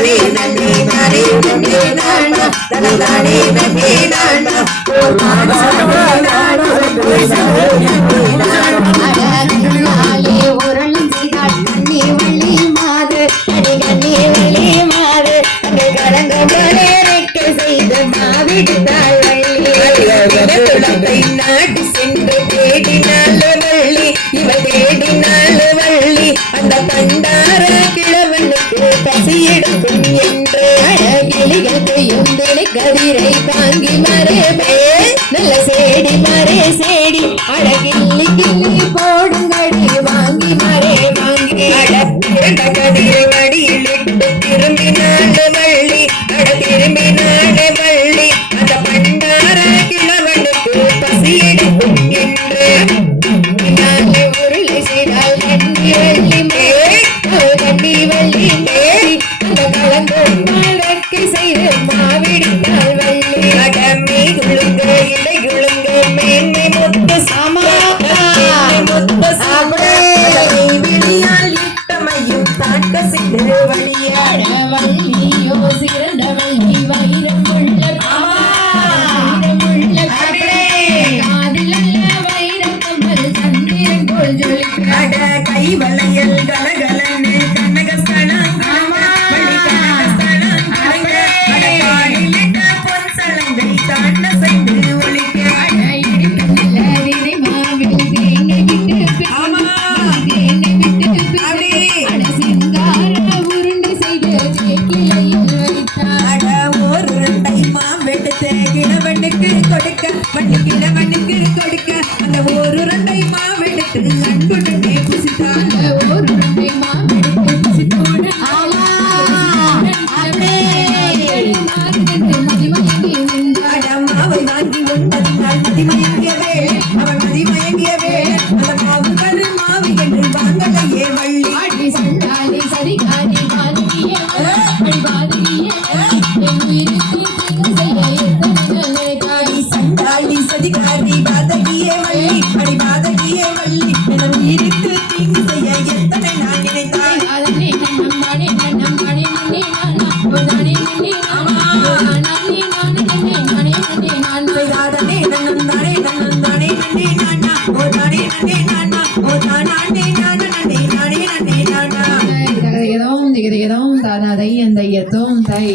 தானே நன்னே நானே நன்னே நானா தானே நன்னே நானா உருளும் செய்தாள் கண்ணி வள்ளி மாது கண்ணி வள்ளி மாது அந்த கலங்கோலே செய்து மாவிடுத்தாள் வள்ளி நாட்டு சென்று தேடினாள் வள்ளி இவள் தேடினாள் வள்ளி அந்த பண்டார கிழவனுக்கு பசி எடுக்கும் என்று அழகிளிகள் பெய்யும் கதிரை தாங்கி மரபே நல்ல சேடி மரே சேடி அழகிள்ளி கிள்ளி போடுங்கடி வாங்கி மரே வாங்கி அழகிரண்ட கதிரை வடியில் இட்டு திரும்பினாள் வள்ளி அட திரும்பினாள் வள்ளி அந்த பண்டார கிழவனுக்கு பசி எடுக்கும் என்று உருளை செய்தால் கண்ணி வள்ளி கண்ணி வள்ளி மேரி அந்த கலங்கோக்கு செய்து மாவிடுத்தாள் வள்ளி அடமே குழுங்க இடை குழுங்க மேன்மை முத்து சாமா முத்து சாப்பிட விழியால் இட்டமையும் தாக்க செய்து வழியாட வள்ளியோ சிறந்த வள்ளி வைரம் உள்ள கை வளையல் கலகலன்னு கனகஸ்தனம் பொன் சலங்கை தாண்ட செய்து ஒழிக்க உருண்டை செய்து ஒரு உருண்டை மாவெடுத்து கிழவனுக்கு கொடுக்க வண்டி கிழவனுக்கு கொடுக்க அந்த ஒரு உருண்டை மாவெடுத்து அன்புடனே புசித்தாள் ஒரு உருண்டை மாவெடுத்து புசித்தோட மாவை வாங்கி உண்டதினால் மதிமயங்கியவே அவன் மதிமயங்கியவே அந்த மாவு கரு மாவு என்று வாங்கலையே வள்ளி சண்டாலே சரிகாரி பாதகிய சண்டாளி சதிகாரி பாதகிய வள்ளி அடி பாதகிய வள்ளி என உயிருக்கு தீங்கு செய்ய எத்தனை நான் நினைத்தாள் ஏதோ தானாதை அந்த எதோ தை